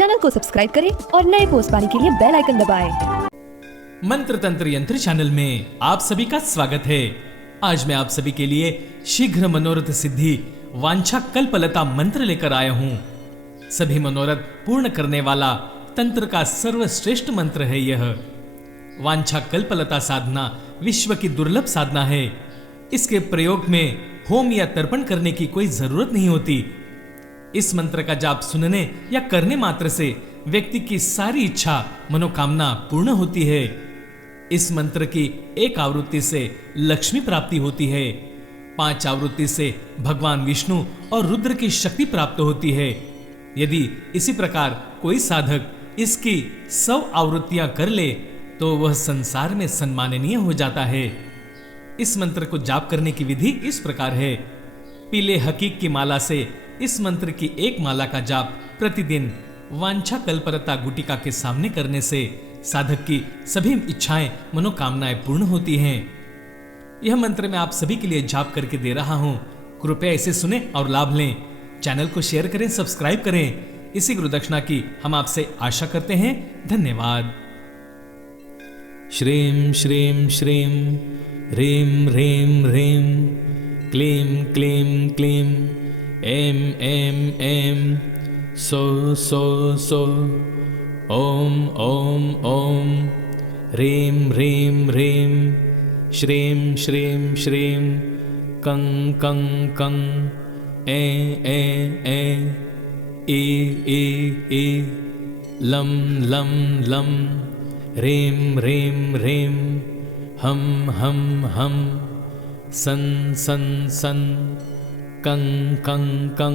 Channel को subscribe करें और नए पोस्ट पाने के लिए बेल आइकन दबाएं। मंत्र तंत्र यंत्र चैनल में आप सभी का स्वागत है। आज मैं आप सभी के लिए शीघ्र मनोरथ सिद्धि वांछा कल्पलता मंत्र लेकर आया हूं। सभी मनोरथ पूर्ण करने वाला तंत्र का सर्वश्रेष्ठ मंत्र है यह। वांछा कल्पलता साधना विश्व की दुर्लभ साधना है। इसके प्रयोग में होम या तर्पण करने की कोई जरूरत नहीं होती। इस मंत्र का जाप सुनने या करने मात्र से व्यक्ति की सारी इच्छा मनोकामना पूर्ण होती है। इस मंत्र की एक आवृत्ति से लक्ष्मी प्राप्ति होती है, 5 आवृत्ति से भगवान विष्णु और रुद्र की शक्ति प्राप्त होती है। यदि इसी प्रकार कोई साधक इसकी 100 आवृत्तियां कर ले तो वह संसार में सम्माननीय हो जाता है। इस मंत्र को जाप करने की विधि इस प्रकार है। पीले हकीक की माला से इस मंत्र की एक माला का जाप प्रतिदिन वांछा कल्पलता गुटिका के सामने करने से साधक की सभी इच्छाएं मनोकामनाएं पूर्ण होती हैं। यह मंत्र मैं आप सभी के लिए जाप करके दे रहा हूं। कृपया इसे सुने और लाभ लें। चैनल को शेयर करें, सब्सक्राइब करें। इसी गुरुदक्षिणा की हम आपसे आशा करते हैं। धन्यवाद। श्रीं श्रीं श्रीं ह्रीं ह्रीं ह्रीं क्लीं क्लीं क्लीं ऐं ऐं ऐं सो सो सो ॐ ॐ ॐ ह्रीं ह्रीं ह्रीं श्रीं श्रीं श्रीं कं कं कं ऐं ऐं ऐं ई ई ई लं लं लं ह्रीं ह्रीं ह्रीं हं हं हं सं सं सं कं कं कं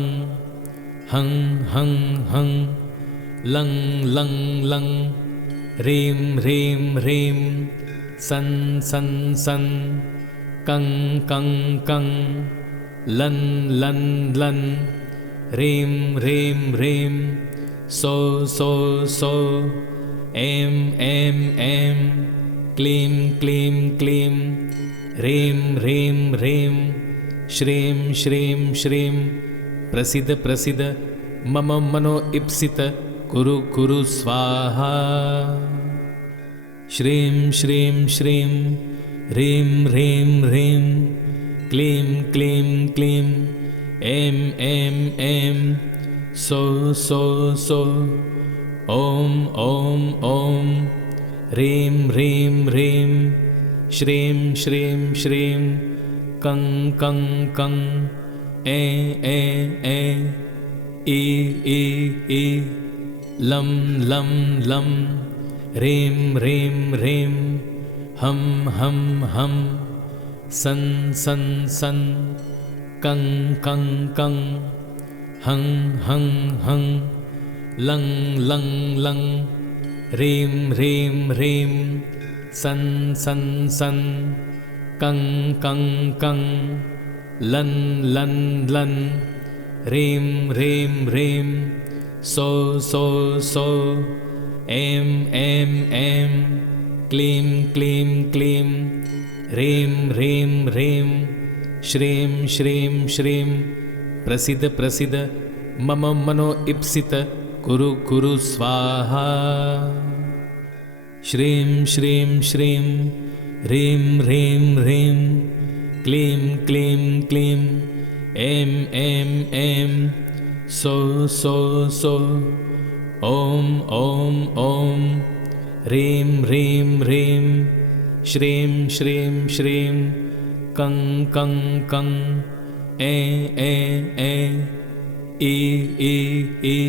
हं हं हं लं लं लं ह्रीं ह्रीं ह्रीं सं सं सं कं कं कं लं लं लं ह्रीं ह्रीं ह्रीं सो सो सो ऐं ऐं ऐं क्लीं क्लीं क्लीं ह्रीं ह्रीं ह्रीं श्रीं श्रीं श्रीं प्रसिद्ध प्रसिद्ध मम मनो ईप्सित कुरु कुरु स्वाहा। श्रीं श्रीं श्रीं ह्रीं ह्रीं ह्रीं क्लीं क्लीं क्लीं ऐं ऐं ऐं सो सो सो ॐ ॐ ॐ ह्रीं ह्रीं ह्रीं श्रीं श्रीं श्रीं कं कं कं ऐं ऐं ऐं ई ई ई लं लं लं ह्रीं ह्रीं ह्रीं हं हं हं सं सं सं कं कं कं हं हं हं लं लं लं ह्रीं ह्रीं ह्रीं सं सं सं कं कं कं लं लं लं ह्रीं ह्रीं ह्रीं सो सो सो ऐं ऐं ऐं क्लीं क्लीं क्लीं ह्रीं ह्रीं ह्रीं श्रीं श्रीं श्रीं प्रसिद्ध प्रसिद्ध मम मनो ईप्सित कुरु कुरु स्वाहा। श्रीं श्रीं श्रीं ह्रीं ह्रीं ह्रीं क्लीं क्लीं क्लीं ऐं ऐं ऐं सो सो सो ॐ ॐ ॐ ह्रीं ह्रीं ह्रीं श्रीं श्रीं श्रीं कं कं कं ऐं ऐं ऐं ई ई ई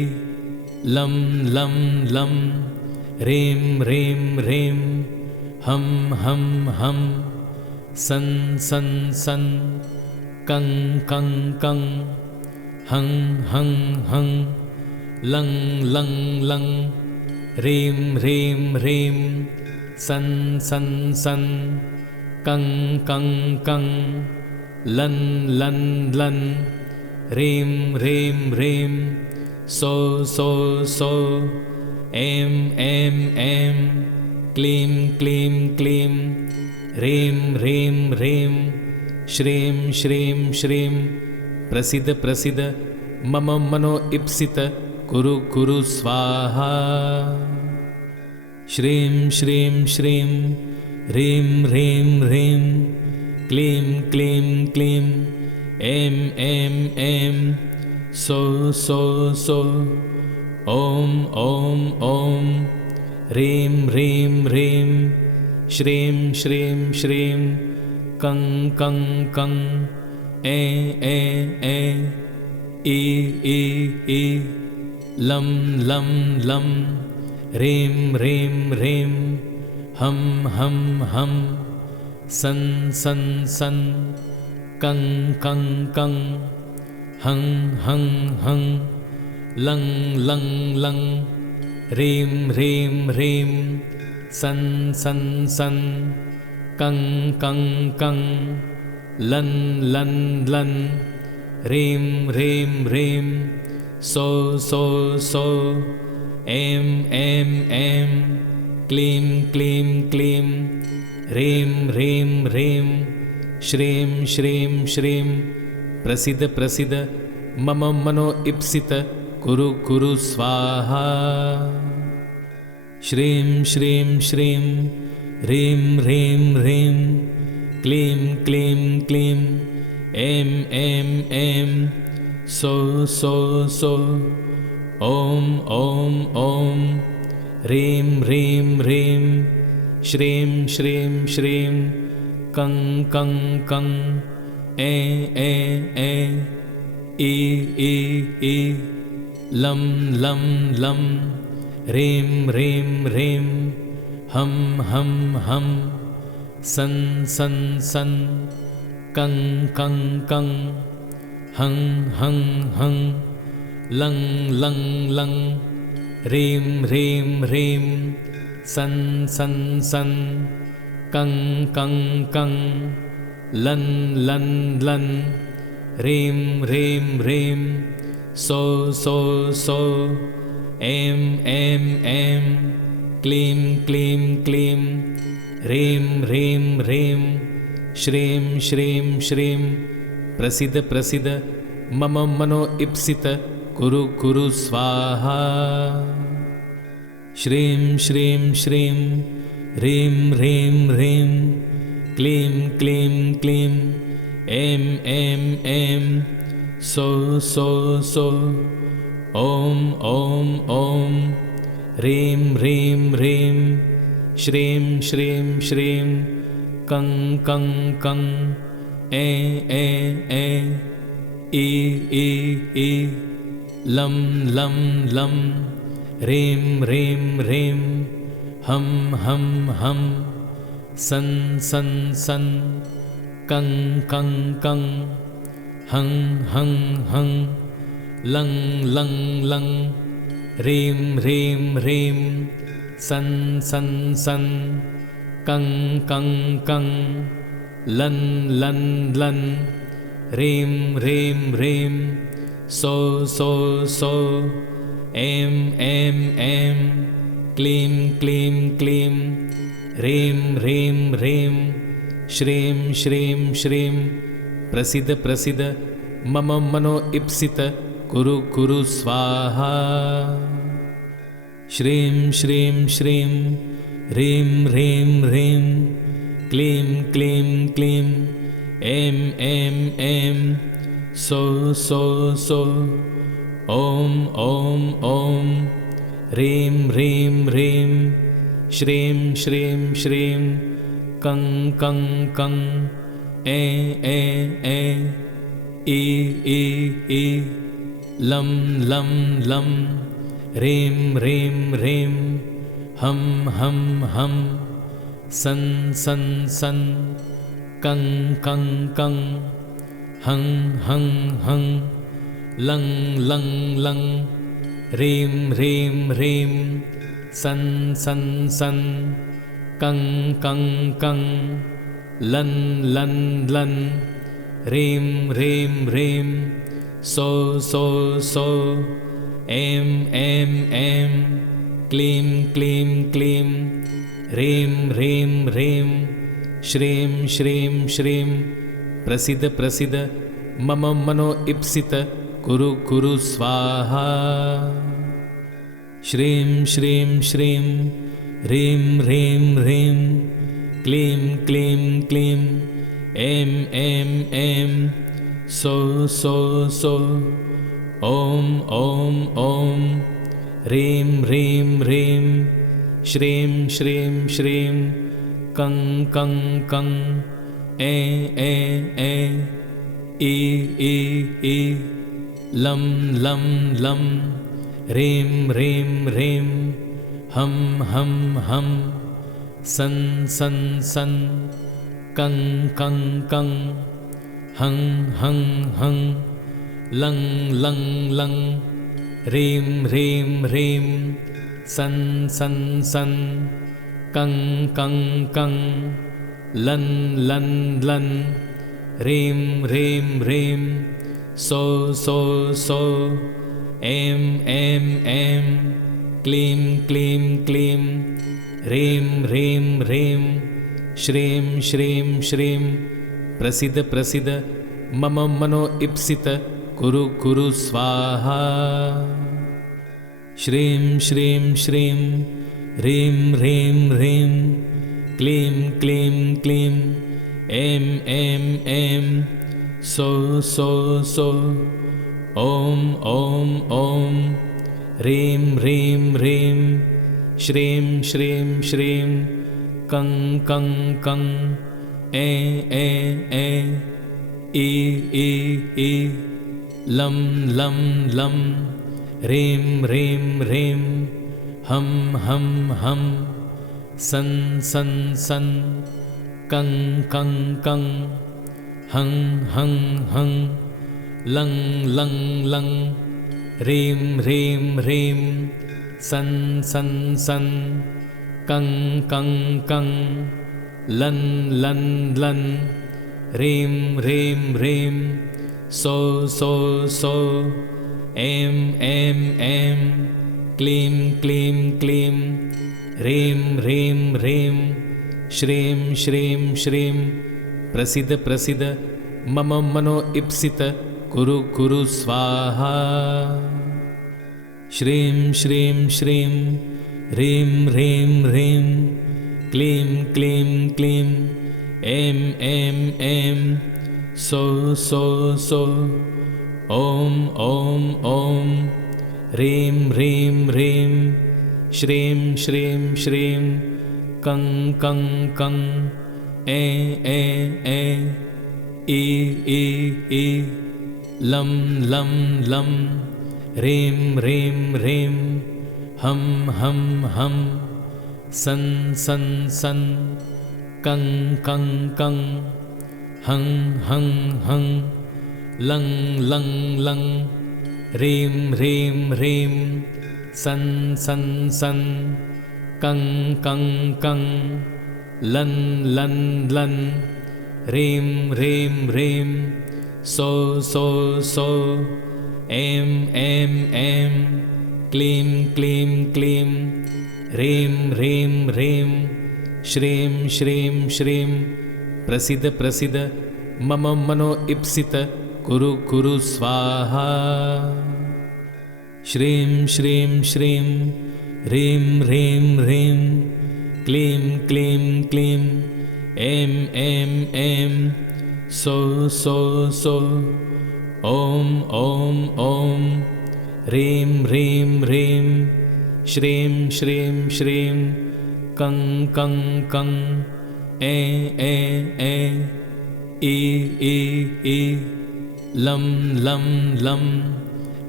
लं लं लं ह्रीं ह्रीं ह्रीं हं हं हं सं सं सं कं कं कं हं हं हं लं लं लं ह्रीं ह्रीं ह्रीं सं सं सं कं कं कं लं लं लं ह्रीं ह्रीं ह्रीं सो सो सो ऐं ऐं ऐं क्लीं क्लीं क्लीं ह्रीं ह्रीं ह्रीं श्रीं श्रीं श्रीं प्रसिद्ध प्रसिद्ध मम मनो ईप्सित कुरु कुरु स्वाहा। श्रीं श्रीं श्रीं ह्रीं ह्रीं ह्रीं क्लीं क्लीं क्लीं ऐं ऐं ऐं सौ सौ सौ ॐ ॐ ॐ ह्रीं ह्रीं ह्रीं श्रीं श्रीं श्रीं कं कं कं ऐ ई ई लं लं लं ह्रीं ह्रीं ह्रीं हं हं हं सं सं सं कं कं कं हं हं हं लं लं लं ह्रीं ह्रीं ह्रीं सं सं सं कं कं कं लं लं लं ह्रीं ह्रीं ह्रीं सौ सौ सौ ऐं ऐं ऐं क्लीं क्लीं क्लीं ह्रीं ह्रीं ह्रीं श्रीं श्रीं श्रीं प्रसीद प्रसीद मम मनो ईप्सित कुरु कुरु स्वाहा। श्रीं श्रीं श्रीं ह्रीं ह्रीं ह्रीं क्लीं क्लीं क्लीं ऐं ऐं ऐं सौ सौ सौ ॐ ॐ ॐ ह्रीं ह्रीं ह्रीं श्रीं श्रीं श्रीं कं कं कं ऐ ई लं लं लं ह्रीं ह्रीं ह्रीं हं हं हं सं सं सं कं कं कं हं हं हं लं लं लं ह्रीं ह्रीं ह्रीं सं सं सं कं कं कं लं लं लं ह्रीं ह्रीं ह्रीं सौ सौ सौ ऐं ऐं ऐं क्लीं क्लीं क्लीं ह्रीं ह्रीं ह्रीं श्रीं श्रीं श्रीं प्रसीद प्रसीद मम मनो ईप्सित कुरु कुरु स्वाहा। श्रीं श्रीं श्रीं ह्रीं ह्रीं ह्रीं क्लीं क्लीं क्लीं ऐं ऐं ऐं सौ सौ सौ ॐ ॐ ॐ ह्रीं ह्रीं ह्रीं श्रीं श्रीं श्रीं कं कं कं ऐ ई लं लं लं ह्रीं ह्रीं ह्रीं हं हं हं सं सं सं कं कं कं हं हं हं लं लं लं ह्रीं ह्रीं ह्रीं सं सं सं कं कं कं लं लं लं ह्रीं ह्रीं ह्रीं सौ सौ सौ ऐं ऐं ऐं क्लीं क्लीं क्लीं ह्रीं ह्रीं ह्रीं श्रीं श्रीं श्रीं प्रसीद प्रसीद मम मनो ईप्सित कुरु कुरु स्वाहा। श्रीं श्रीं श्रीं ह्रीं ह्रीं ह्रीं क्लीं क्लीं क्लीं ऐं ऐं ऐं सौ सौ सौ ॐ ॐ ॐ ह्रीं ह्रीं ह्रीं श्रीं श्रीं श्रीं कं कं कं ऐ ई लं लं लं ह्रीं ह्रीं ह्रीं हं हं हं सं सं सं कं कं कं हं हं हं लं लं लं ह्रीं ह्रीं ह्रीं सं सं सं कं कं कं लं लं लं ह्रीं ह्रीं ह्रीं सौ सौ सौ ऐं ऐं ऐं क्लीं क्लीं क्लीं ह्रीं ह्रीं ह्रीं श्रीं श्रीं श्रीं प्रसीद प्रसीद मम मनो ईप्सित कुरु कुरु स्वाहा। श्रीं श्रीं श्रीं ह्रीं ह्रीं ह्रीं क्लीं क्लीं क्लीं ऐं ऐं ऐं सौः सौः सौः ॐ ॐ ॐ ह्रीं ह्रीं ह्रीं श्रीं श्रीं श्रीं कं कं कं ऐ ई लं लं लं ह्रीं ह्रीं ह्रीं हं हं हं सं सं सं कं कं कं हं हं हं लं लं लं ह्रीं ह्रीं ह्रीं सं सं सं कं कं कं लं लं लं ह्रीं ह्रीं ह्रीं सौः सौः सौः ऐं ऐं ऐं क्लीं क्लीं क्लीं ह्रीं ह्रीं ह्रीं श्रीं श्रीं श्रीं प्रसीद प्रसीद मम मनो ईप्सित कुरु कुरु स्वाहा श्रीं श्रीं श्रीं ह्रीं ह्रीं ह्रीं क्लीं क्लीं क्लीं ऐं ऐं ऐं सौः सौः सौः ॐ ॐ ॐ ह्रीं ह्रीं ह्रीं श्रीं श्रीं श्रीं कं कं कं ऐ ई लं लं लं ह्रीं ह्रीं ह्रीं हं हं हं सं सं सं कं कं कं हं हं हं लं लं लं ह्रीं ह्रीं ह्रीं सं सं सं कं कं कं लं लं लं ह्रीं ह्रीं ह्रीं सौः सौः सौः ऐं ऐं ऐं क्लीं क्लीं क्लीं ह्रीं ह्रीं ह्रीं श्रीं श्रीं श्रीं प्रसीद प्रसीद मम मनो ईप्सित कुरु कुरु स्वाहा श्रीं श्रीं श्रीं ह्रीं ह्रीं ह्रीं क्लीं क्लीं क्लीं ऐं ऐं ऐं सौः सौः सौः ॐ ॐ ॐ ह्रीं ह्रीं ह्रीं श्रीं श्रीं श्रीं कं कं कं ऐ ई लं लं लं ह्रीं ह्रीं ह्रीं हं हं हं सं सं सं कं कं कं हं हं हं लं लं लं ह्रीं ह्रीं ह्रीं सं सं सं कं कं कं लं लं लं ह्रीं ह्रीं ह्रीं सौः सौः सौः ऐं ऐं ऐं क्लीं क्लीं क्लीं ह्रीं ह्रीं ह्रीं श्रीं श्रीं श्रीं प्रसीद प्रसीद मम मनो ईप्सित कुरु कुरु स्वाहा श्रीं श्रीं श्रीं ह्रीं ह्रीं ह्रीं क्लीं क्लीं क्लीं ऐं ऐं ऐं सौः सौः सौः ॐ ॐ ॐ ह्रीं ह्रीं ह्रीं श्रीं श्रीं श्रीं कं कं कं ऐ ई लं लं लं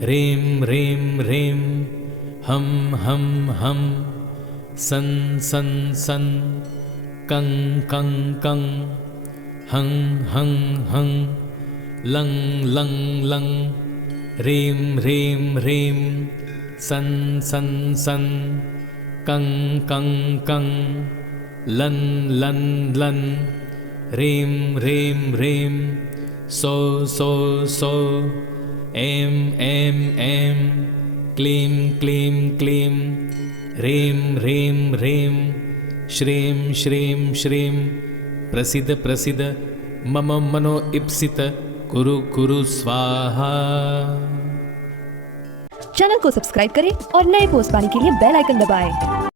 ह्रीं ह्रीं ह्रीं हं हं हं सं सं सं कं कं कं हं हं हं लं लं लं ह्रीं ह्रीं ह्रीं सं सं सं कं कं कं लं लं लं ह्रीं ह्रीं ह्रीं सौः सौः सौः ऐं ऐं ऐं क्लीं क्लीं क्लीं ह्रीं ह्रीं ह्रीं श्रीं श्रीं श्रीं प्रसीद प्रसीद मम मनो ईप्सित कुरु कुरु स्वाहा चैनल को सब्सक्राइब करें और नए पोस्ट पाने के लिए बेल आइकन दबाएं।